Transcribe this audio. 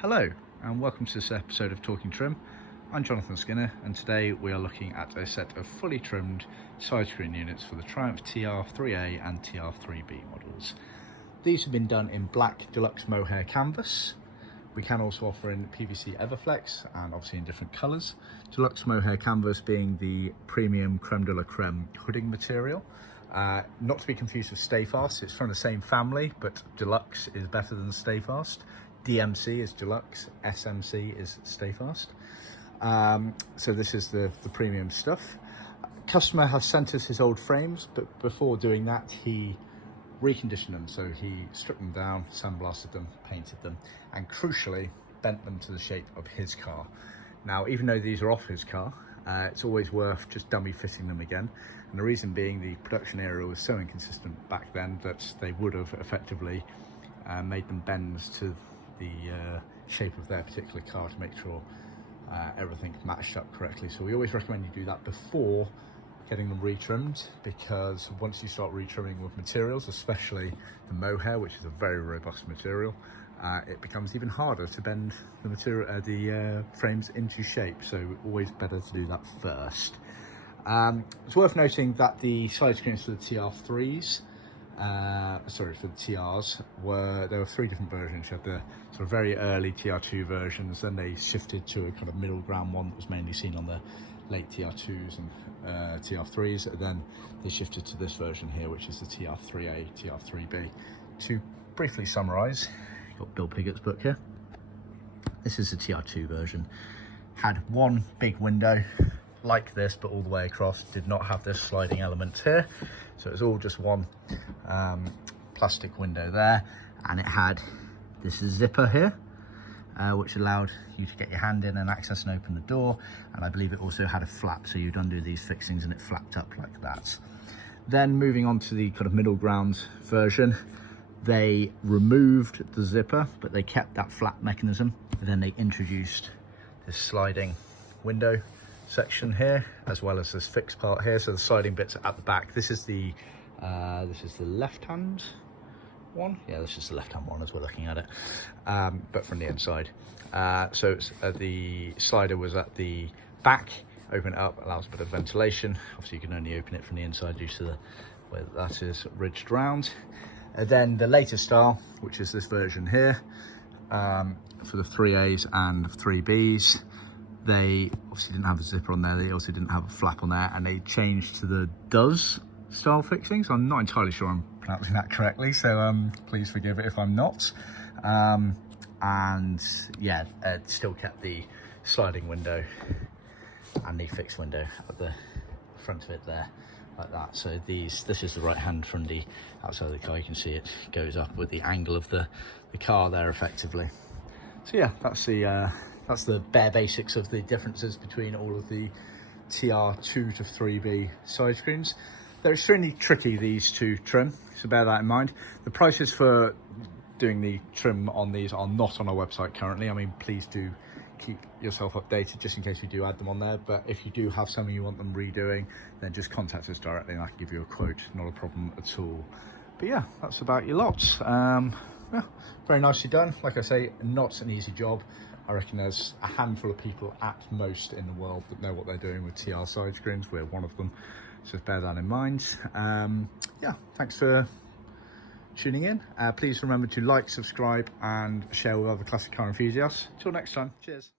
Hello and welcome to this episode of Talking Trim. I'm Jonathan Skinner and today we are looking at a set of fully trimmed Sidescreen units for the Triumph TR3A and TR3B models. These have been done in black Deluxe Mohair canvas. We can also offer in PVC Everflex and obviously in different colours. Deluxe Mohair canvas being the premium creme de la creme hooding material. Not to be confused with Stay Fast, it's from the same family, but Deluxe is better than Stay Fast. DMC is Deluxe, SMC is Stay Fast. So this is the premium stuff. Customer has sent us his old frames, but before doing that, he reconditioned them. So he stripped them down, sandblasted them, painted them, and crucially, bent them to the shape of his car. Now, even though these are off his car, it's always worth just dummy fitting them again. And the reason being the production area was so inconsistent back then that they would have effectively made them bend to the shape of their particular car to make sure everything matched up correctly. So we always recommend you do that before getting them retrimmed, because once you start retrimming with materials, especially the Mohair, which is a very robust material, it becomes even harder to bend the material, the frames into shape. So always better to do that first. It's worth noting that the side screens for the TR3s, for the TRs, there were three different versions. You had the sort of very early TR2 versions, then they shifted to a kind of middle ground one that was mainly seen on the late TR2s and TR3s, and then they shifted to this version here, which is the TR3A, TR3B. To briefly summarise, got Bill Piggott's book here. This is the TR2 version. Had one big window like this, but all the way across. Did not have this sliding element here, so it was all just one plastic window there, and it had this zipper here, which allowed you to get your hand in and access and open the door, and I believe it also had a flap, so you'd undo these fixings and it flapped up like that. Then moving on to the kind of middle ground version, they removed the zipper, but they kept that flap mechanism, and then they introduced this sliding window section here, as well as this fixed part here. So the sliding bits are at the back. This is the left hand one. Yeah, this is the left hand one as we're looking at it, but from the inside. So it's, the slider was at the back. Open it up, allows a bit of ventilation. Obviously you can only open it from the inside due to the way that is ridged round. Then the latest style, which is this version here, for the 3As and 3Bs, they obviously didn't have a zipper on there. They also didn't have a flap on there, and they changed to the Does style fixings. I'm not entirely sure I'm pronouncing that correctly, so please forgive it if I'm not. And yeah, it still kept the sliding window and the fixed window at the front of it there, like that. So this is the right hand from the outside of the car. You can see it goes up with the angle of the car there effectively. So yeah, that's the bare basics of the differences between all of the TR2 to 3B side screens. They're extremely tricky, these to trim, so bear that in mind. The prices for doing the trim on these are not on our website currently. I mean, please do keep yourself updated just in case we do add them on there. But if you do have something you want them redoing, then just contact us directly and I can give you a quote, not a problem at all. But yeah, that's about your lots. Yeah, very nicely done. Like I say, not an easy job. I reckon there's a handful of people at most in the world that know what they're doing with TR side screens. We're one of them, so bear that in mind. Yeah, thanks for tuning in. Please remember to like, subscribe and share with other classic car enthusiasts. Till next time, cheers.